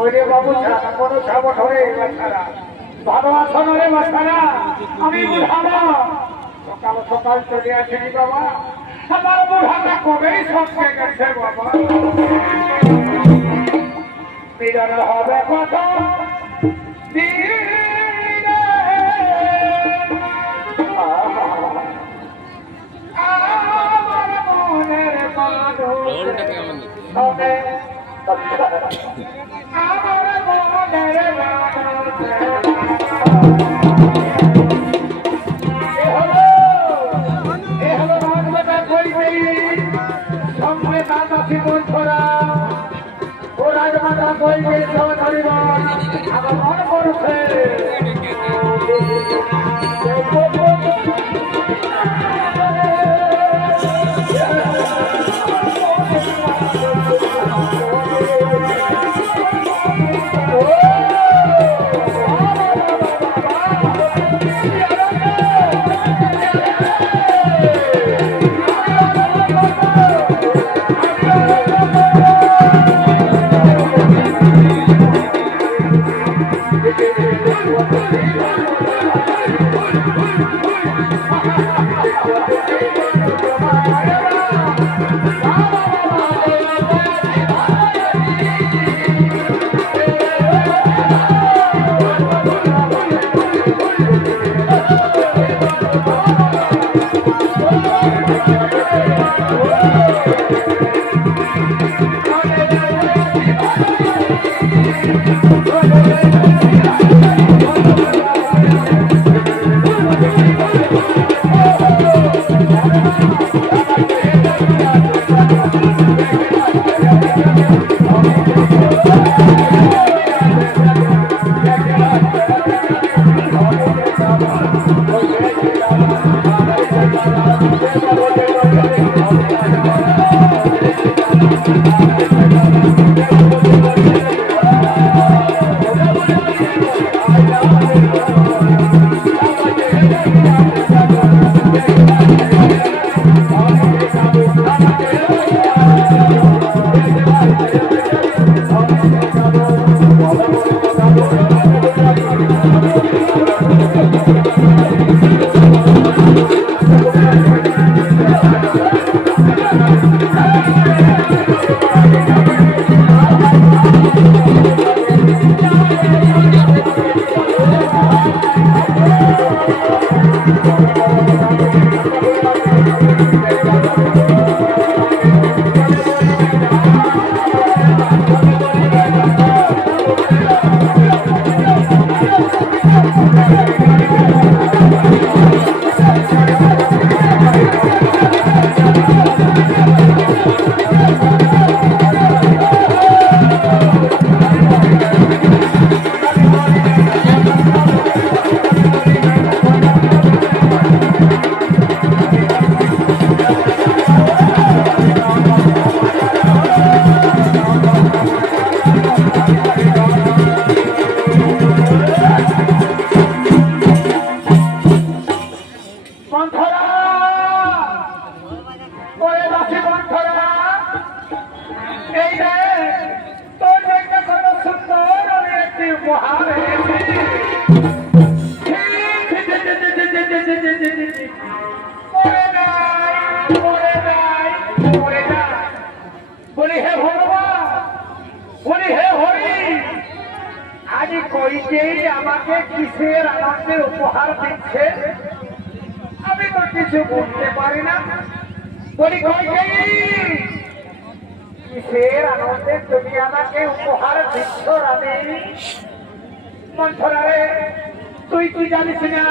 ওরে বাবু কোনো সাবট হয়ে বাচ্চারা ভালো আছো না রে বাচ্চারা? আমি বুঝাবো সকাল সকাল চলে আসেনি বাবা, আমার বুড়াটা কবেই সঙ্গে গেছে বাবা। মিলন হবে কত আমার মনের মানুষ হবে আমার মনের সঙ্গে দাদা জীবন ছড়া ও রাজমাতা বই আমার মনে করছে আমাকে কিসের আনন্দের উপহার দিচ্ছে আমি তো কিছু বলতে পারি না। বলি কিসের আনন্দে তুমি আমাকে উপহার দিচ্ছ রানী? মন্থরা রে, তুই জানিস না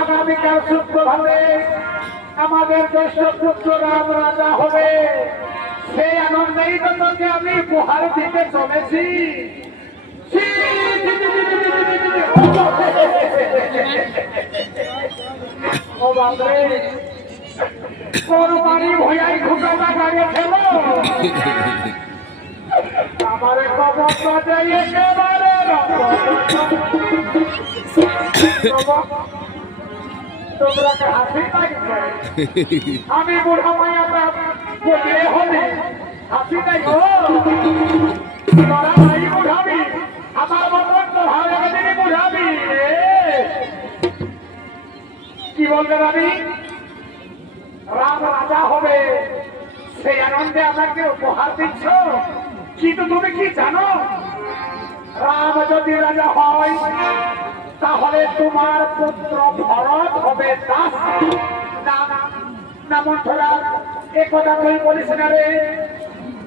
আগামীকাল শুক্রবারে আমাদের দেশ পুত্র রাম রাজা হবে। সেই আনন্দেই তো তোকে আমি উপহার দিতে চলেছি। ও বাবরে, তোর বাড়ি ভয়াই খুঁটাটা গাড়িয়ে খেলো আমারে খবর বাজাই একেবারে তোমরা হাসি পাইছো। আমি বুড়া মায়া বলিয়ে হলে হাসি নাই গো তোরা নাই বুঝাবি আমার মতন তো ভালো লাগে দিদি বুঝাবি কি বলবে রানী রাম রাজা হবে সেই আনন্দে আমাকে উপহার দিচ্ছ কিন্তু তুমি কি জানো রাম যদি রাজা হয় তাহলে তোমার পুত্র ভরত হবে দাস না না মন্থরা এ কথা তুই বলিস না রে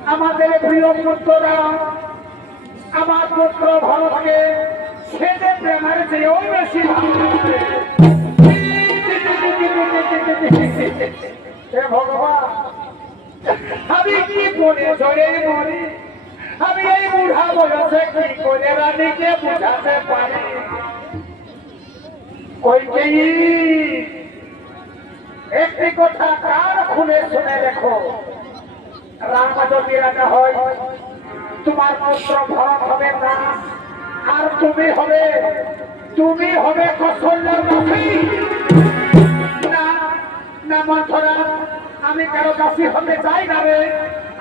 আমাদের প্রিয় পুত্ররা আমার পুত্র ভরতকে ছেড়ে প্রেমের চেয়েও বেশি ভালোবাসে হে ভগবান আমি কি করে জড়ে মরি আমি এই বুড়া বয়সে কি করে রানীকে বুঝাতে পারি কইকেই একটি কথা কার খুলে শুনে রেখো রাম যদি রাজা হয় তোমার পুত্র ভরত হবে না আর তুমি হবে কৌশল্যের দাসী না না মন্থরা আমি কারো দাসী হতে চাই না রে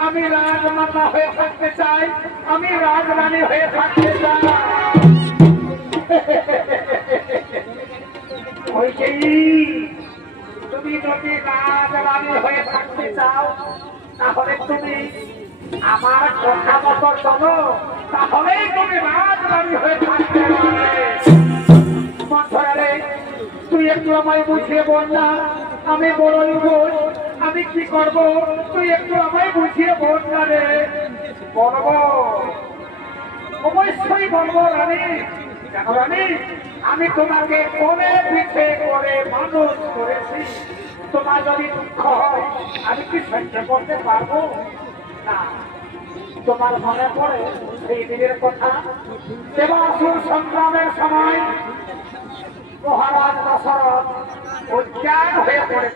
আমি রাজমাতা হয়ে থাকতে চাই আমি রাজরানী হয়ে থাকতে চাই তুমি যদি রাজরানী হয়ে থাকতে চাও তাহলে তুমি আমার কথা মতো চলো তাহলেই তুমি রাজরানী হয়ে থাকতে পারবে মন্থরা তুই একটু আমায় বুঝিয়ে বল না আমি বড়ই বোঝ আমি কি করব তুই একটু আমায় বুঝিয়ে বল না রে বলবো অবশ্যই বলবো রানী জানো রানী আমি তোমাকে কোলে পিঠে করে মানুষ করেছি তোমার যদি দুঃখ হয় আমি কি সহ্য করতে পারবো না তোমার মনে পড়ে সেই দিনের কথা দেবাসুর সংগ্রামের সময় মহারাজ দশরথ অজ্ঞান হয়ে পড়ে